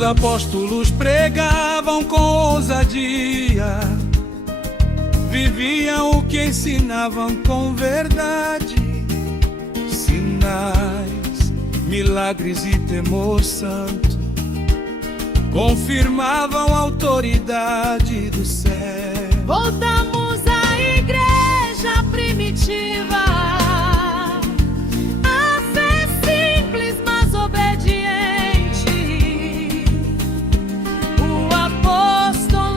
Os apóstolos pregavam com ousadia, viviam o que ensinavam com verdade. Sinais, milagres e temor santo confirmavam a autoridade do céu. Voltamos à igreja primitiva, a fé simples mas obediente. O apostolado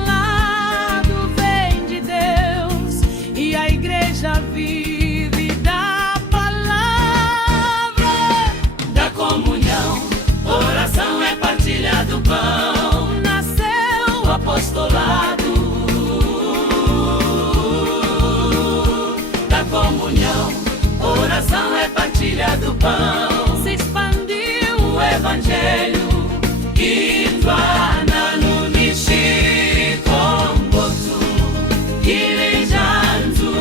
vem de Deus e a igreja vive da palavra, da comunhão. Oração é partilha do pão. nasceu o Apostolado da comunhão. Oração é partilha do pão. se expandiu O evangelho itwana nunishikombotsu ilejanzu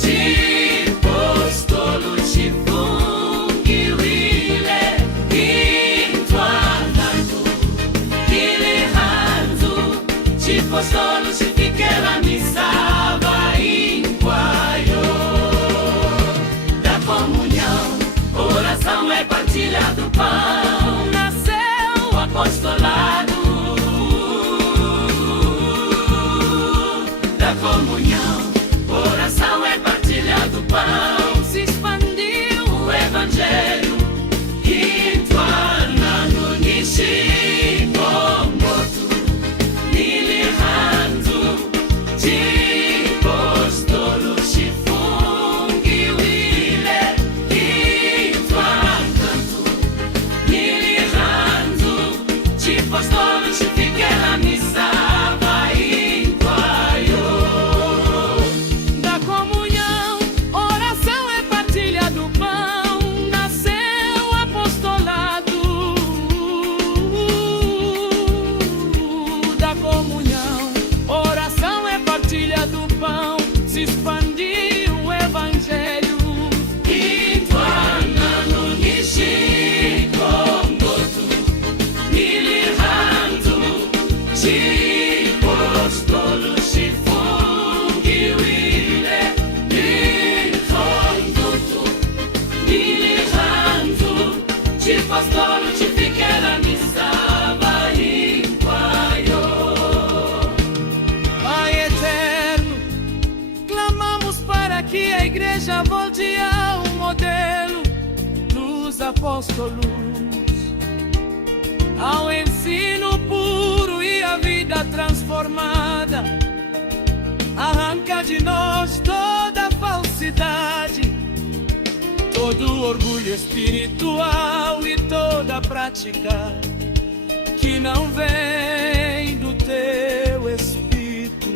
chipostolo chifungiwile itwanandu ilehanzu chipostolo chifikela misava inkwayo. Da comunhão, oração é partilha do pão. nasceu O apostolado da comunhão. Oração é partilha do pão. se expandiu O evangelho itwana nunishikombotsu nilihanzu chipostolo chifungiwile itwanantu nilihanzu chipostolo chifikela misava inkwayo. da comunhão. Oração é partilha do pão. Nasceu o apostolado da comunhão. Oração é partilha do pão. Se expandiu o evangelho. Itwana nunishikombotsu nilihanzu chipostolo chifungiwile itwandutu nilihanzu chipostolo chifikela misava inkwayo. Pai eterno, clamamos para que a igreja volte ao modelo dos apóstolos, ao ensino puro e a vida transformada. Arranca de nós toda falsidade, todo orgulho espiritual e toda prática que não vem do teu Espírito.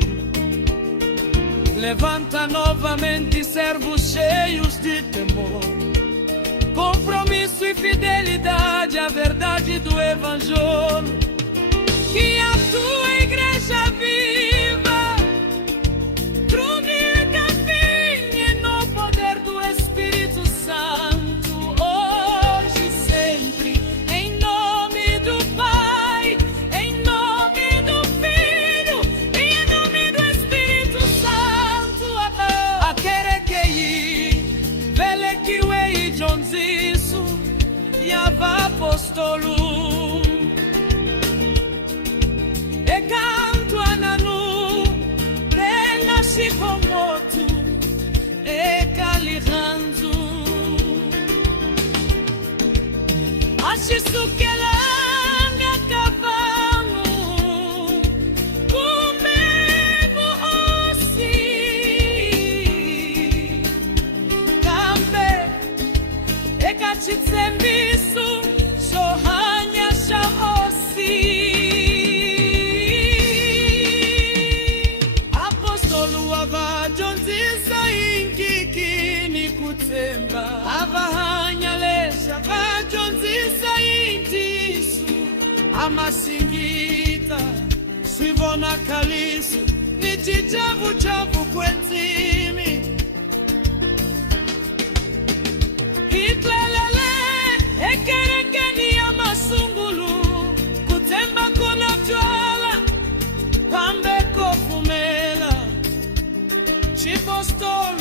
Levanta novamente servos cheios de temor, compromisso e fidelidade à verdade do Evangelho. Que a tua igreja viva, única vinha no poder do Espírito Santo, hoje e sempre, em nome do Pai, em nome do Filho e em nome do Espírito Santo. Akerekei, velekiwei jonzisu, yava apostolu. Ekantu ananu, tena shikomotu, ekalihanzu. Ashisukelanga kavanu, kumevu osi. Kambe, ekachitsembisu, shohanya shaosi. Apostolo avajonzisa inkikini kutsemba, avahanyalesha vajonzisa intisu, amasingita sivona kalisu nichichavu chavu kwenzimi. Hitlelele ekerekeni ya masungulu, kutemba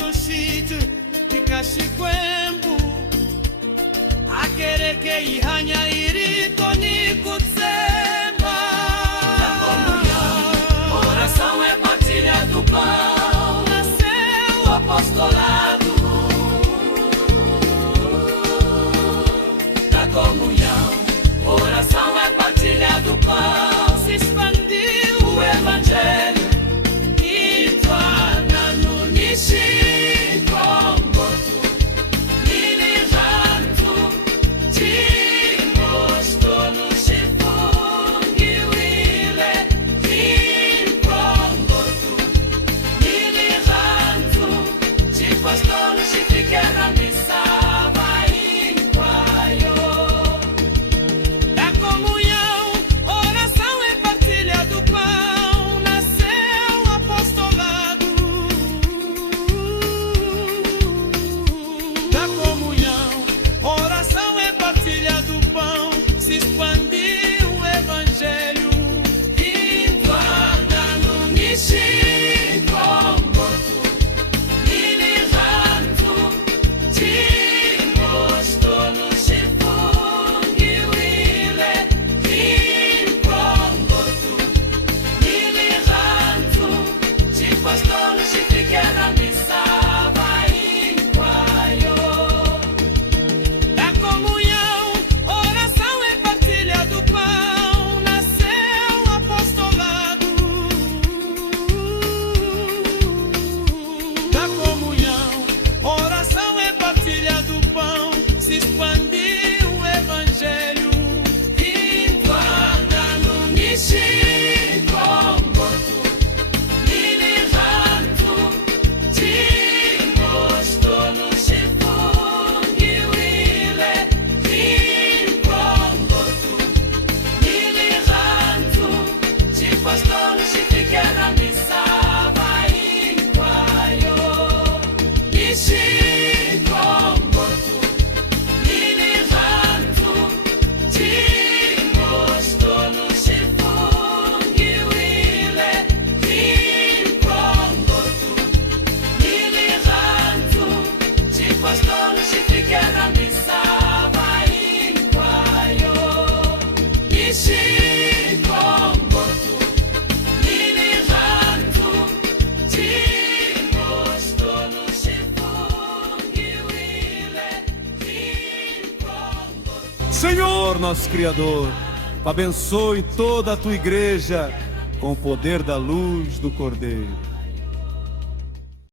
no sítio de Caxiquembo, a querer que irranha irito nico tsemba. Da comunhão, oração é partilha do pão. Nasceu O apostolado da comunhão, oração é partilha do pão. se expandiu O evangelho e torna no Nishi Kombotu Nili Hantu Ti mostrou no Shifungi Wile Kim Kombotu Nili Hantu Ti postou no Shifikera Misava Inquaio. da comunhão, oração é partilha do pão, nasceu o apostolado. Da comunhão, oração é partilha do pão, se expandiu o evangelho. Intuada no Nishi Kombotu Nili Hantu Ti mostrou no Shifungi Wile Kim Kombotu Nili Hantu Ti postou no Shifikera Misava Inquaio. Da comunhão, oração é partilha do pão, nasceu o apostolado. Da comunhão, oração é partilha do pão, se expandiu o evangelho. Intuada no Nishi Kombotu Nili Hantu Ti mostrou no Shifungi Wile Kim Kombotu Nili Hantu Ti postou no Shifikera Misava Inquaio. Nishi Kombotu Nili Hantu Ti mostrou no Shifungi Wile Kim Kombotu Nili Hantu Ti postou no Shifikera Misava Inquaio. Nishi Kombotu Nili Hantu Ti mostrou no Shifungi Wile Kim Kombotu. Senhor, nosso Criador, abençoe toda a tua igreja com o poder da luz do Cordeiro.